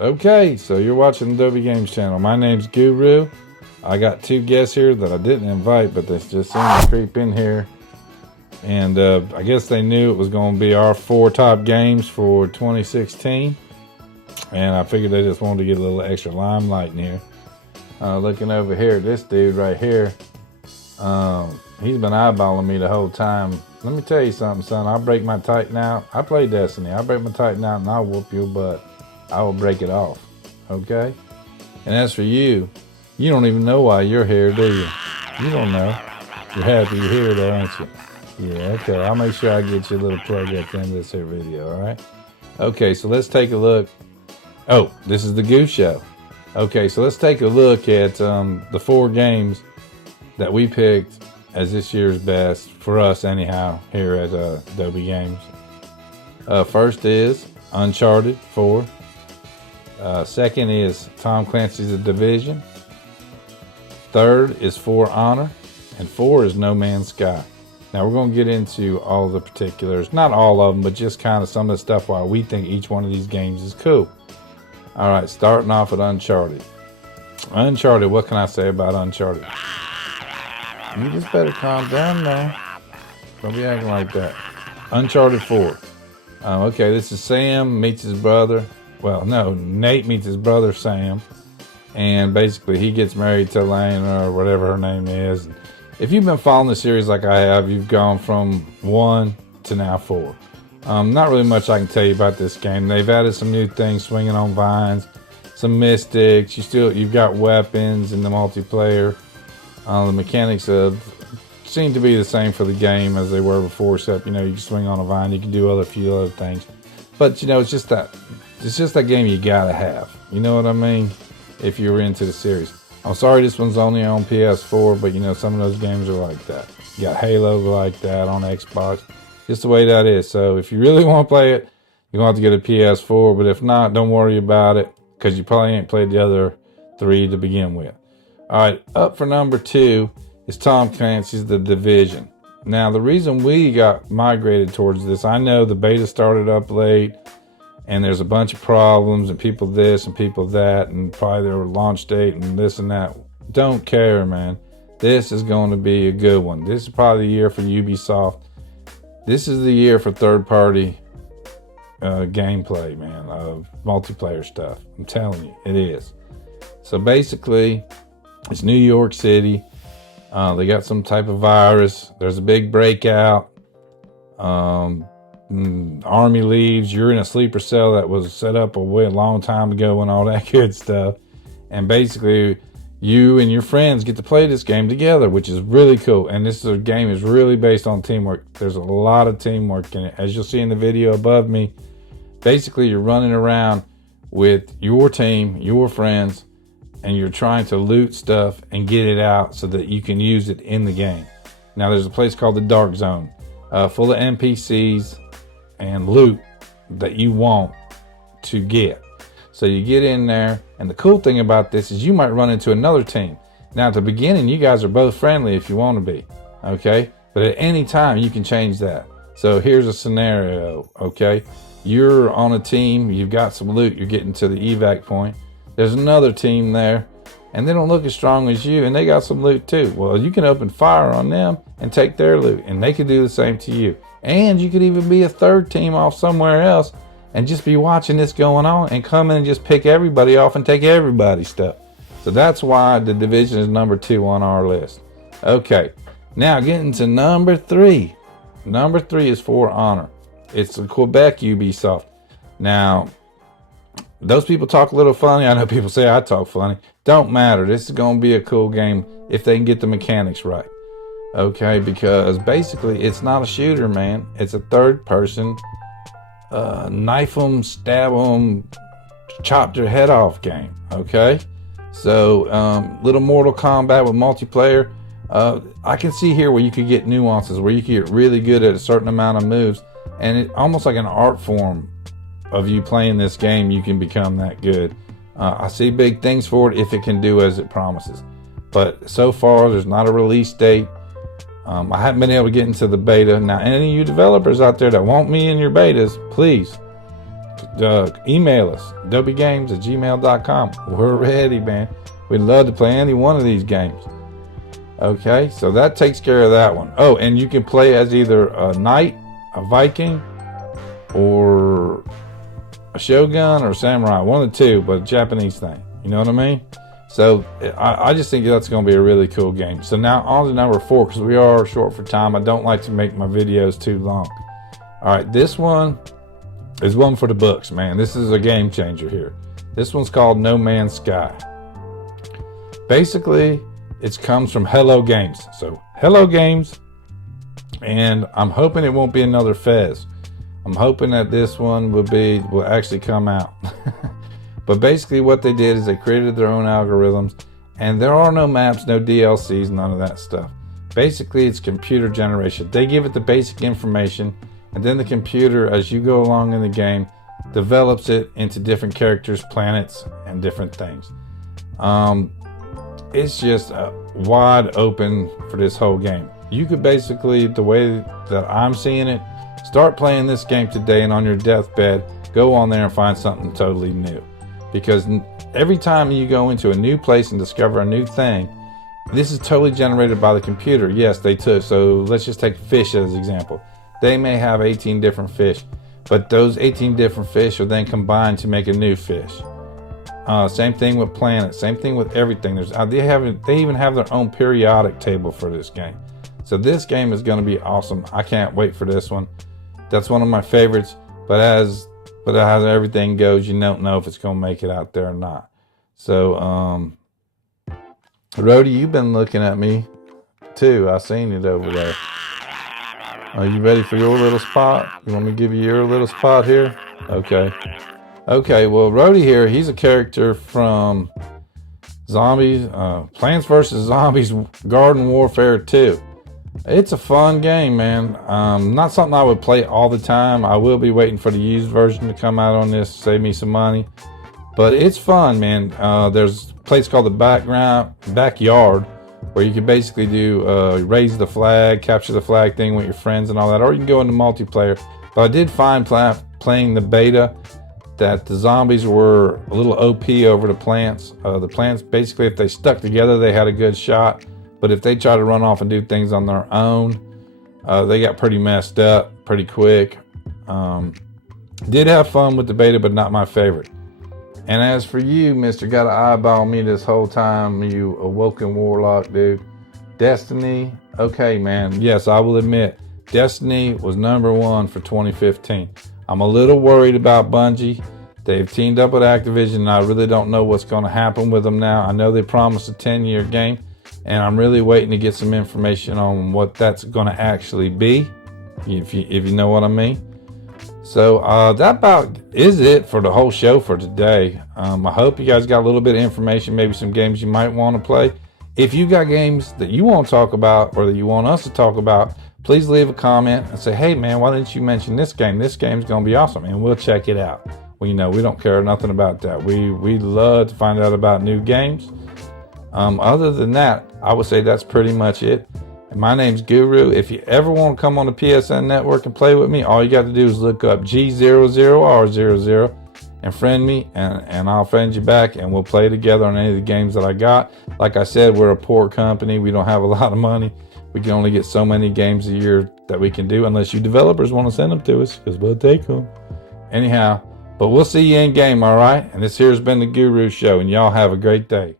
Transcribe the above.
Okay, so you're watching the DopeyGamez channel. My name's Guru. I got two guests here that I didn't invite, but they just seemed to creep in here. And I guess they knew it was going to be our 4 top games for 2016. And I figured they just wanted to get a little extra limelight in here. Looking over here, this dude right here, he's been eyeballing me the whole time. Let me tell you something, son. I'll break my Titan out. I play Destiny. I'll break my Titan out and I'll whoop your butt. I will break it off, okay? And as for you, you don't even know why you're here, do you? You don't know. You're happy you're here, though, aren't you? Yeah, okay. I'll make sure I get you a little plug at the end of this here video, all right? Okay, so let's take a look. Oh, this is the Goose Show. Okay, so let's take a look at the 4 games that we picked as this year's best, for us anyhow, here at DopeyGamez. First is Uncharted 4. Second is Tom Clancy's The Division. Third is For Honor. And 4 is No Man's Sky. Now we're going to get into all the particulars. Not all of them, but just kind of some of the stuff why we think each one of these games is cool. Alright, starting off with Uncharted. Uncharted, what can I say about Uncharted? You just better calm down now. Don't be acting like that. Uncharted 4. Okay, this is Sam meets his brother. Well, no, Nate meets his brother Sam, and basically he gets married to Elena or whatever her name is. If you've been following the series like I have, you've gone from 1 to now 4. Not really much I can tell you about this game. They've added some new things, swinging on vines, some mystics. You've got weapons in the multiplayer. The mechanics seem to be the same for the game as they were before, except you can swing on a vine, you can do a few other things. But it's just that game you gotta have. You know what I mean? If you're into the series. I'm sorry this one's only on PS4, but some of those games are like that. You got Halo like that on Xbox. Just the way that is. So if you really want to play it, you're going to have to get a PS4. But if not, don't worry about it, because you probably ain't played the other 3 to begin with. Alright, up for number 2 is Tom Clancy's The Division. Now, the reason we got migrated towards this, I know the beta started up late, and there's a bunch of problems, and people this and people that, and probably their launch date and this and that. Don't care, man. This is going to be a good one. This is probably the year for Ubisoft. This is the year for third-party gameplay, man, of multiplayer stuff. I'm telling you, it is. So basically, it's New York City. They got some type of virus. There's a big breakout. Army leaves. You're in a sleeper cell that was set up a long time ago and all that good stuff. And basically, you and your friends get to play this game together, which is really cool. And this game is really based on teamwork. There's a lot of teamwork in it. As you'll see in the video above me, basically you're running around with your team, your friends, and you're trying to loot stuff and get it out so that you can use it in the game. Now there's a place called the Dark Zone, full of NPCs and loot that you want to get. So you get in there, and the cool thing about this is you might run into another team. Now at the beginning, you guys are both friendly if you want to be, okay? But at any time, you can change that. So here's a scenario, okay? You're on a team, you've got some loot, you're getting to the evac point. There's another team there, and they don't look as strong as you, and they got some loot too. Well, you can open fire on them and take their loot, and they could do the same to you. And you could even be a third team off somewhere else and just be watching this going on and come in and just pick everybody off and take everybody's stuff. So that's why The Division is number 2 on our list. Okay, now getting to number 3. Number 3 is For Honor. It's the Quebec Ubisoft. Now, those people talk a little funny. I know people say I talk funny. Don't matter. This is going to be a cool game if they can get the mechanics right. Okay, because basically it's not a shooter, man. It's a third person, knife them, stab them, chop their head off game. Okay, so little Mortal Kombat with multiplayer. I can see here where you could get nuances, where you could get really good at a certain amount of moves, and it almost like an art form of you playing this game. You can become that good. I see big things for it if it can do as it promises, but so far there's not a release date. I haven't been able to get into the beta. Now, any of you developers out there that want me in your betas, please email us, DopeyGamez@gmail.com. We're ready, man. We'd love to play any one of these games. Okay, so that takes care of that one. Oh, and you can play as either a knight, a Viking, or a shogun or a samurai. One of the two, but a Japanese thing. You know what I mean? So I just think that's going to be a really cool game. So now on to number 4, because we are short for time. I don't like to make my videos too long. All right, this one is one for the books, man. This is a game changer here. This one's called No Man's Sky. Basically, it comes from Hello Games. So Hello Games, and I'm hoping it won't be another Fez. I'm hoping that this one will actually come out. But basically what they did is they created their own algorithms, and there are no maps, no DLCs, none of that stuff. Basically it's computer generation. They give it the basic information, and then the computer, as you go along in the game, develops it into different characters, planets, and different things. It's just wide open for this whole game. You could basically, the way that I'm seeing it, start playing this game today, and on your deathbed, go on there and find something totally new. Because every time you go into a new place and discover a new thing, this is totally generated by the computer. Yes, they took, so let's just take fish as an example. They may have 18 different fish, but those 18 different fish are then combined to make a new fish. Same thing with planets, same thing with everything. They even have their own periodic table for this game. So this game is going to be awesome. I can't wait for this one. That's one of my favorites, but as everything goes, you don't know if it's going to make it out there or not. So, Rhodey, you've been looking at me too. I seen it over there. Are you ready for your little spot? You want me to give you your little spot here? Okay. Okay, well, Rhodey here, he's a character from Zombies, Plants vs. Zombies Garden Warfare 2. It's a fun game, man. Not something I would play all the time. I will be waiting for the used version to come out on this, save me some money. But it's fun, man. There's a place called the Backyard, where you can basically do raise the flag, capture the flag thing with your friends and all that, or you can go into multiplayer. But I did find playing the beta that the zombies were a little OP over the plants. The plants, basically, if they stuck together, they had a good shot. But if they try to run off and do things on their own, they got pretty messed up pretty quick. Did have fun with the beta, but not my favorite. And as for you, Mr. Gotta Eyeball Me this whole time, you awoken warlock dude. Destiny, okay, man. Yes, I will admit, Destiny was #1 for 2015. I'm a little worried about Bungie. They've teamed up with Activision, and I really don't know what's going to happen with them now. I know they promised a 10-year game, and I'm really waiting to get some information on what that's going to actually be, if you know what I mean. So that about is it for the whole show for today. I hope you guys got a little bit of information, maybe some games you might want to play. If you got games that you want to talk about or that you want us to talk about, please leave a comment and say, hey man, why didn't you mention this game? This game's going to be awesome, and we'll check it out. Well, you know, we don't care nothing about that. We love to find out about new games. Other than that, I would say that's pretty much it. And my name's Guru. If you ever want to come on the PSN network and play with me, all you got to do is look up G00R00 and friend me, and I'll friend you back, and we'll play together on any of the games that I got. Like I said, we're a poor company. We don't have a lot of money. We can only get so many games a year that we can do, unless you developers want to send them to us, because we'll take them. Anyhow, but we'll see you in game, all right? And this here has been the Guru Show, and y'all have a great day.